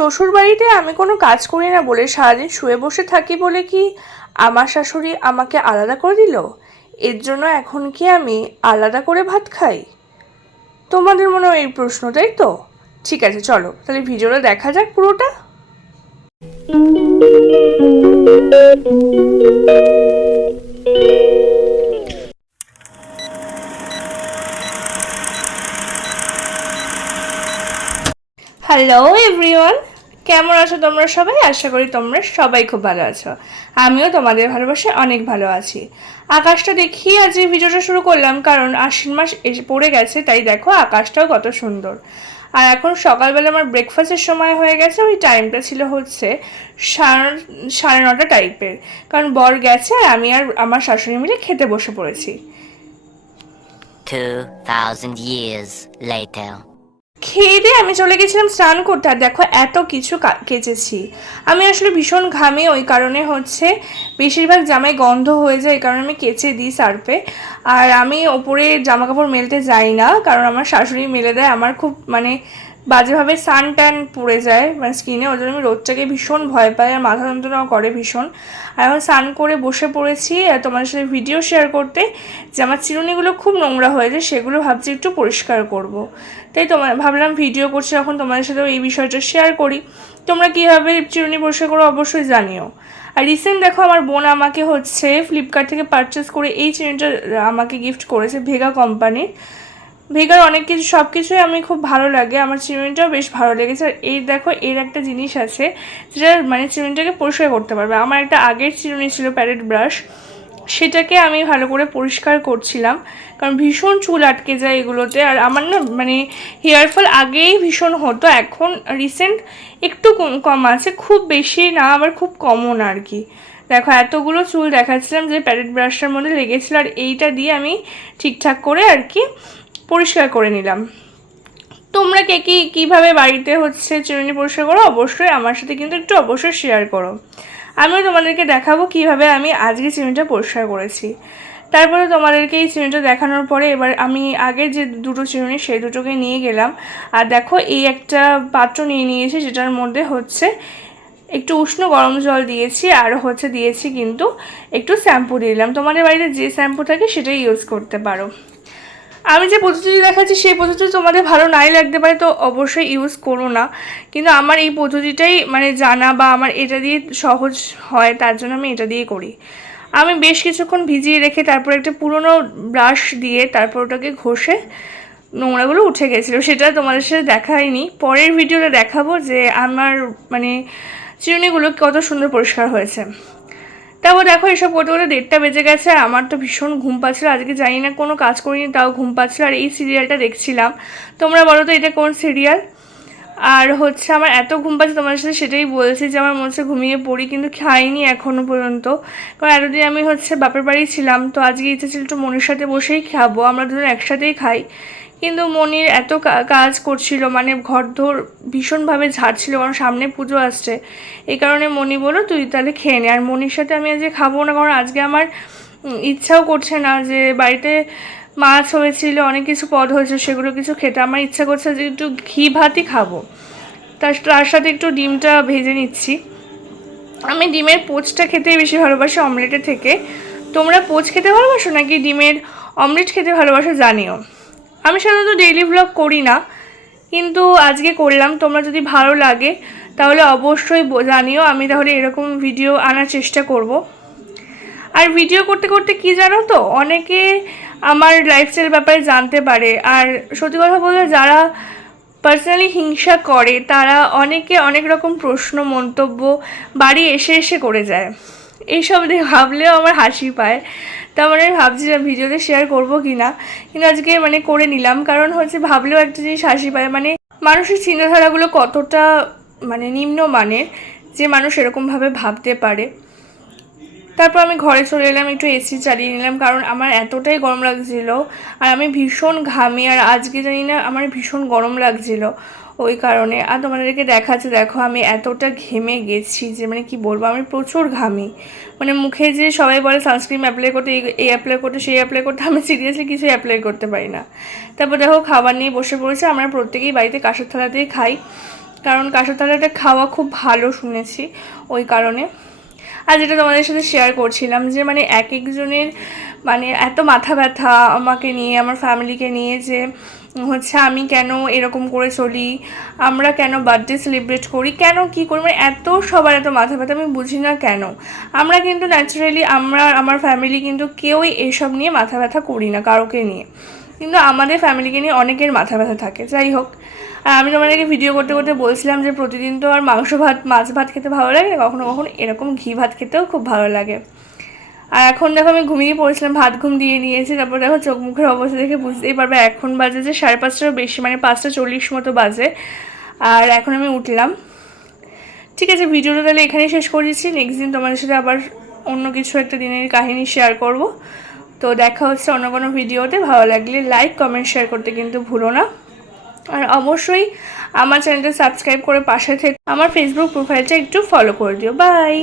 শ্বশুর বাড়িতে আমি কোনো কাজ করি না বলে সারাদিন শুয়ে বসে থাকি বলে কি আমার শাশুড়ি আমাকে আলাদা করে দিল? এর জন্য এখন কি আমি আলাদা করে ভাত খাই? তোমাদের মনে হয় এই প্রশ্ন তাই তো? ঠিক আছে, চলো। তাহলে ভিডিওটা দেখা যাক পুরোটা। হ্যালো এভরিওয়ান কেমন আছো তোমরা সবাই? আশা করি তোমরা সবাই খুব ভালো আছো। আমিও তোমাদের ভালোবাসে অনেক ভালো আছি। আকাশটা দেখিয়ে আজ এই ভিডিওটা শুরু করলাম কারণ আশ্বিন মাস এসে পড়ে গেছে তাই দেখো আকাশটাও কত সুন্দর। আর এখন সকালবেলা আমার ব্রেকফাস্টের সময় হয়ে গেছে ওই টাইমটা ছিল হচ্ছে সাড়ে নটা টাইপের কারণ বর গেছে আর আমি আর আমার শাশুড়ি মিলে খেতে বসে পড়েছি। 2,000 years later. খেয়ে দিয়ে আমি চলে গেছিলাম স্নান করতে, আর দেখো এত কিছু কেচেছি। আমি আসলে ভীষণ ঘামে, ওই কারণে হচ্ছে বেশিরভাগ জামায় গন্ধ হয়ে যায়, এই কারণে আমি কেচে দিই সার্ফে। আর আমি ওপরে জামা কাপড় মেলতে যাই না, কারণ আমার শাশুড়ি মেলে দেয়, আমার খুব মানে বাজেভাবে সান ট্যান পড়ে যায় মানে স্কিনে ওই জন্য আমি রোদটাকে ভীষণ ভয় পাই আর মাথা যন্ত্রণাও করে ভীষণ। আর এখন স্নান করে বসে পড়েছি, আর তোমাদের সাথে ভিডিও শেয়ার করতে যে আমার চিরুনিগুলো খুব নোংরা হয়েছে সেগুলো ভাবছি একটু পরিষ্কার করব। তাই তোমার ভাবলাম ভিডিও করছি, এখন তোমাদের সাথেও এই বিষয়টা শেয়ার করি। তোমরা কীভাবে চিরুনি পরিষ্কার করো অবশ্যই জানিও। আর রিসেন্ট দেখো আমার বোন আমাকে হচ্ছে ফ্লিপকার্ট থেকে পারচেস করে এই চিরুনিটা আমাকে গিফট করেছে ভেগা কোম্পানির ভেগার অনেক কিছু, সব কিছুই আমি খুব ভালো লাগে। আমার চিরুনিটাও বেশ ভালো লেগেছে। আর এই দেখো, এর একটা জিনিস আছে যেটা মানে চিরুনিটাকে পরিষ্কার করতে পারবে। আমার একটা আগের চিরুনি ছিল প্যারেট ব্রাশ। সেটাকে আমি ভালো করে পরিষ্কার করছিলাম। কারণ ভীষণ চুল আটকে যায় এগুলোতে। আর আমার না মানে হেয়ার ফল আগেই ভীষণ হতো। এখন রিসেন্ট একটু কম কম আছে। খুব বেশি না, আবার খুব কমও না আর কি দেখো, এতগুলো চুল দেখাচ্ছিলাম যে প্যারেট ব্রাশটার মধ্যে লেগেছিলো। আর এইটা দিয়ে আমি ঠিকঠাক করে আর কি পরিষ্কার করে নিলাম। তোমরা কে কী, কীভাবে বাড়িতে হচ্ছে চিরুনি পরিষ্কার করো? অবশ্যই আমার সাথে কিন্তু একটু অবশ্যই শেয়ার করো। আমিও তোমাদেরকে দেখাবো কীভাবে আমি আজকে চিরুনিটা পরিষ্কার করেছি। তারপরে তোমাদেরকে এই চিরুনিটা দেখানোর পরে এবার আমি আগের যে দুটো চিরুনি, সেই দুটোকে নিয়ে গেলাম। আর দেখো এই একটা পাত্র নিয়ে নিয়েছি, যেটার মধ্যে হচ্ছে একটু উষ্ণ গরম জল দিয়েছি আর হচ্ছে দিয়েছি কিন্তু একটু শ্যাম্পু দিয়ে দিলাম। তোমাদের বাড়িতে যে শ্যাম্পু থাকে সেটাই ইউজ করতে পারো। আমি যে পদ্ধতিটি দেখাচ্ছি, সেই পদ্ধতি তোমাদের ভালো নাই লাগতে পারে, তো অবশ্যই ইউজ করো না। কিন্তু আমার এই পদ্ধতিটাই মানে জানা বা আমার এটা দিয়ে সহজ হয়, তার জন্য আমি এটা দিয়ে করি। আমি বেশ কিছুক্ষণ ভিজিয়ে রেখে তারপর একটা পুরনো ব্রাশ দিয়ে তারপর ওটাকে ঘষে নোংরাগুলো উঠে গেছিল। সেটা তোমাদের সাথে দেখাইনি। পরের ভিডিওতে দেখাবো যে আমার মানে চিরুনিগুলো কত সুন্দর পরিষ্কার হয়েছে। তারপর দেখো এসব করতে করতে দেড়টা বেজে গেছে আমার তো ভীষণ ঘুম পাচ্ছিল। আজকে জানি না কোনো কাজ করিনি, তাও ঘুম পাচ্ছিল। আর এই সিরিয়ালটা দেখছিলাম। তোমরা বলো তো এটা কোন সিরিয়াল আর হচ্ছে আমার এত ঘুম পাচ্ছে তোমার সাথে সেটাই বলছি যে আমার মনে হচ্ছে ঘুমিয়ে পড়ি, কিন্তু খাইনি এখনও পর্যন্ত। কারণ এতদিন আমি হচ্ছে বাপের বাড়ি ছিলাম, তো আজকে ইচ্ছে ছিল একটু মনের সাথে বসেই খাব। আমরা দুজন একসাথেই খাই। কিন্তু মনির এত কাজ করছিল মানে ঘর ধর ভীষণভাবে ঝাড়ছিল, কারণ সামনে পুজো আসছে। এই কারণে মনি বলল, তুই তাহলে খেয়ে নে। আর মনির সাথে আমি আজকে খাব না, কারণ আজকে আমার ইচ্ছাও করছে না যে বাড়িতে মাছ হয়েছিল, অনেক কিছু পদ হয়েছে, সেগুলো কিছু খেতে। আমার ইচ্ছা করছে যে একটু ঘি ভাতই খাব। তার তার সাথে একটু ডিমটা ভেজে নিচ্ছি। আমি ডিমের পোচটা খেতেই বেশি ভালোবাসি অমলেটের থেকে। তোমরা পোচ খেতে ভালোবাসো নাকি ডিমের অমলেট খেতে ভালোবাসো জানিও। আমি সাধারণত ডেইলি ব্লগ করি না, কিন্তু আজকে করলাম। তোমরা যদি ভালো লাগে, তাহলে অবশ্যই জানিও, আমি তাহলে এরকম ভিডিও আনার চেষ্টা করব। আর ভিডিও করতে করতে কি জানো তো, অনেকে আমার লাইফস্টাইল ব্যাপারে জানতে পারে। আর সত্যি কথা বলতে, যারা পার্সোনালি হিংসা করে, তারা অনেকে অনেক রকম প্রশ্ন, মন্তব্য বাড়ি এসে এসে করে যায়। এইসব দিয়ে ভাবলেও আমার হাসি পায়। তা মানে ভাবছিলাম ভিডিওতে শেয়ার করব কি না কিন্তু আজকে মানে করে নিলাম। কারণ হচ্ছে ভাবলেও একটা জিনিস হাসি পায়। মানে মানুষের চিন্তাধারাগুলো কতটা মানে নিম্নমানের, যে মানুষ এরকমভাবে ভাবতে পারে। তারপর আমি ঘরে চলে এলাম, একটু এসি চালিয়ে নিলাম, কারণ আমার এতটাই গরম লাগছিল। আর আমি ভীষণ ঘামি, আর আজকে জানি না, আমার ভীষণ গরম লাগছিল ওই কারণে। আর তোমাদেরকে দেখাচ্ছে, দেখো, আমি এতটা ঘেমে গেছি যে মানে কি বলব, আমি প্রচুর ঘামি। মানে মুখে যে সবাই বলে সানস্ক্রিন অ্যাপ্লাই করতে, এই- অ্যাপ্লাই করতে, সেই অ্যাপ্লাই করতে, আমি সিরিয়াসলি কিছু অ্যাপ্লাই করতে পারি না। তারপর দেখো, খাবার নিয়ে বসে পড়েছে, আমরা প্রত্যেকেই বাড়িতে কাঁসের থালাতেই খাই। কারণ কাঁসাতলাটা খাওয়া খুব ভালো শুনেছি ওই কারণে। আর যেটা তোমাদের সাথে শেয়ার করছিলাম যে মানে এক একজনের মানে এত মাথা ব্যথা আমাকে নিয়ে, আমার ফ্যামিলিকে নিয়ে যে হচ্ছে আমি কেন এরকম করে চলি, আমরা কেন বার্থডে সেলিব্রেট করি, কেন কি করি মানে এত সবার এত মাথা ব্যথা, আমি বুঝি না কেন। আমরা কিন্তু ন্যাচারালি আমরা, আমার ফ্যামিলি কিন্তু কেউই এসব নিয়ে মাথা ব্যথা করি না কারোকে নিয়ে। কিন্তু আমাদের ফ্যামিলিকে নিয়ে অনেকের মাথা ব্যথা থাকে। যাই হোক আর আমি তোমাদেরকে ভিডিও করতে করতে বলছিলাম যে প্রতিদিন তো আর মাংস ভাত, মাছ ভাত খেতে ভালো লাগে, কখনো কখনো এরকম ঘি ভাত খেতেও খুব ভালো লাগে। আর এখন দেখো আমি ঘুমিয়ে পড়েছিলাম, ভাত ঘুম দিয়ে নিয়েছি, তারপর দেখো চোখ মুখের অবস্থা দেখে বুঝতেই পারবে, এখন বাজে যে সাড়ে পাঁচটারও বেশি মানে পাঁচটা চল্লিশ মতো বাজে। আর এখন আমি উঠলাম। ঠিক আছে, ভিডিওটা তাহলে এখানেই শেষ করেছি নেক্সট দিন তোমাদের সাথে আবার অন্য কিছু একটা দিনের কাহিনী শেয়ার করব। তো দেখা হচ্ছে অন্য কোনো ভিডিওতে। ভালো লাগলে লাইক কমেন্ট শেয়ার করতে কিন্তু ভুলো না। আর অবশ্যই আমার চ্যানেলটা সাবস্ক্রাইব করে পাশে থেকে আমার ফেসবুক প্রোফাইলটা একটু ফলো করে দিও। বাই